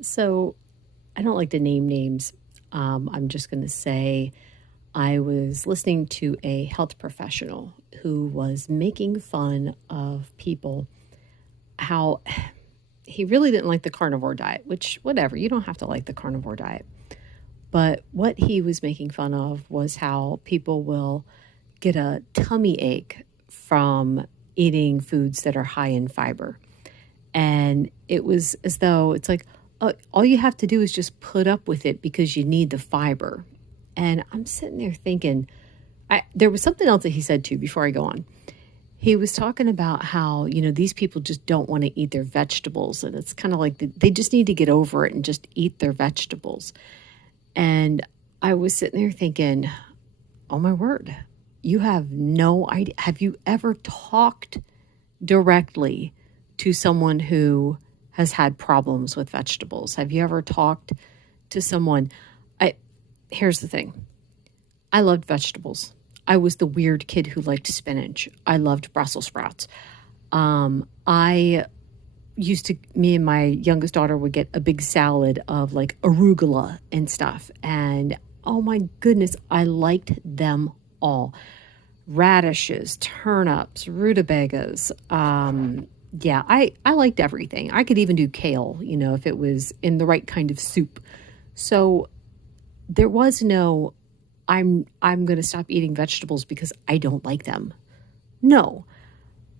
So I don't like to name names. I'm just going to say I was listening to a health professional who was making fun of people, how he really didn't like the carnivore diet, which, whatever, you don't have to like the carnivore diet. But what he was making fun of was how people will get a tummy ache from eating foods that are high in fiber. And it was as though it's like, all you have to do is just put up with it because you need the fiber. And I'm sitting there thinking, there was something else that he said too before I go on. He was talking about how, these people just don't want to eat their vegetables. And it's kind of like they just need to get over it and just eat their vegetables. And I was sitting there thinking, oh my word, you have no idea. Have you ever talked directly to someone who has had problems with vegetables? Have you ever talked to someone? Here's the thing. I loved vegetables. I was the weird kid who liked spinach. I loved Brussels sprouts. Me and my youngest daughter would get a big salad of like arugula and stuff. And oh my goodness, I liked them all. Radishes, turnips, rutabagas. Yeah, I liked everything. I could even do kale, if it was in the right kind of soup. So there was no, I'm going to stop eating vegetables because I don't like them. No,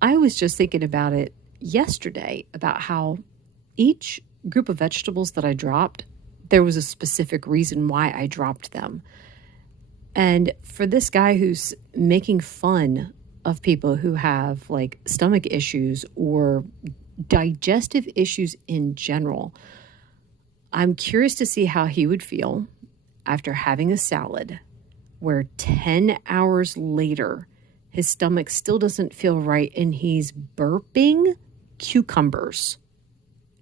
I was just thinking about it yesterday about how each group of vegetables that I dropped, there was a specific reason why I dropped them. And for this guy who's making fun of people who have like stomach issues or digestive issues in general, I'm curious to see how he would feel after having a salad where 10 hours later, his stomach still doesn't feel right and he's burping cucumbers.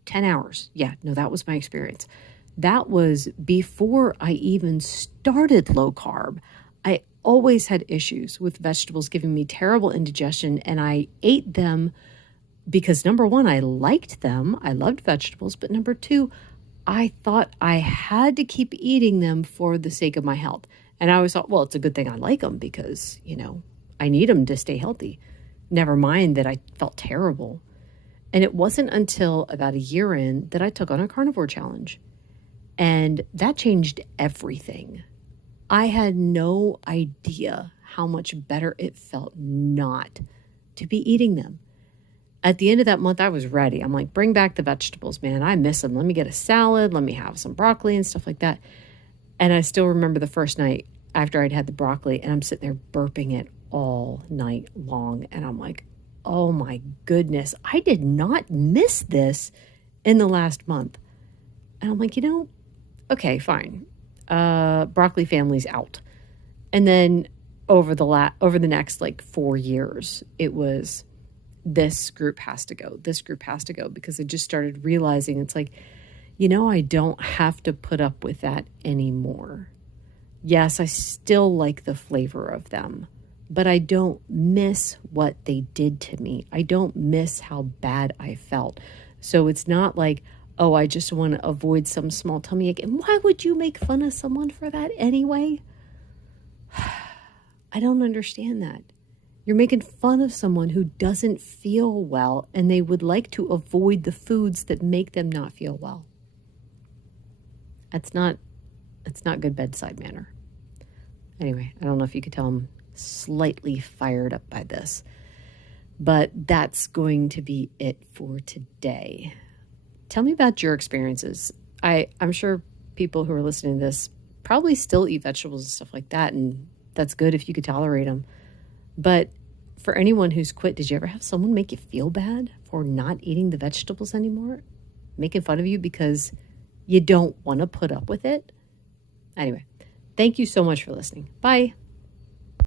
10 hours. Yeah, no, that was my experience. That was before I even started low carb. I always had issues with vegetables giving me terrible indigestion, and I ate them because number one, I liked them. I loved vegetables. But number two, I thought I had to keep eating them for the sake of my health. And I always thought, well, it's a good thing I like them because, I need them to stay healthy. Never mind that I felt terrible. And it wasn't until about a year in that I took on a carnivore challenge. And that changed everything. I had no idea how much better it felt not to be eating them. At the end of that month, I was ready. I'm like, bring back the vegetables, man. I miss them. Let me get a salad. Let me have some broccoli and stuff like that. And I still remember the first night after I'd had the broccoli, and I'm sitting there burping it all night long. And I'm like, oh my goodness, I did not miss this in the last month. And I'm like, okay, fine. Broccoli family's out. And then over the next like 4 years, it was this group has to go. This group has to go because I just started realizing it's like, I don't have to put up with that anymore. Yes, I still like the flavor of them, but I don't miss what they did to me. I don't miss how bad I felt. So it's not like, oh, I just want to avoid some small tummy ache. And why would you make fun of someone for that anyway? I don't understand that. You're making fun of someone who doesn't feel well and they would like to avoid the foods that make them not feel well. That's not good bedside manner. Anyway, I don't know if you could tell I'm slightly fired up by this, but that's going to be it for today. Tell me about your experiences. I'm sure people who are listening to this probably still eat vegetables and stuff like that, and that's good if you could tolerate them. But for anyone who's quit, did you ever have someone make you feel bad for not eating the vegetables anymore? Making fun of you because you don't want to put up with it? Anyway, thank you so much for listening. Bye.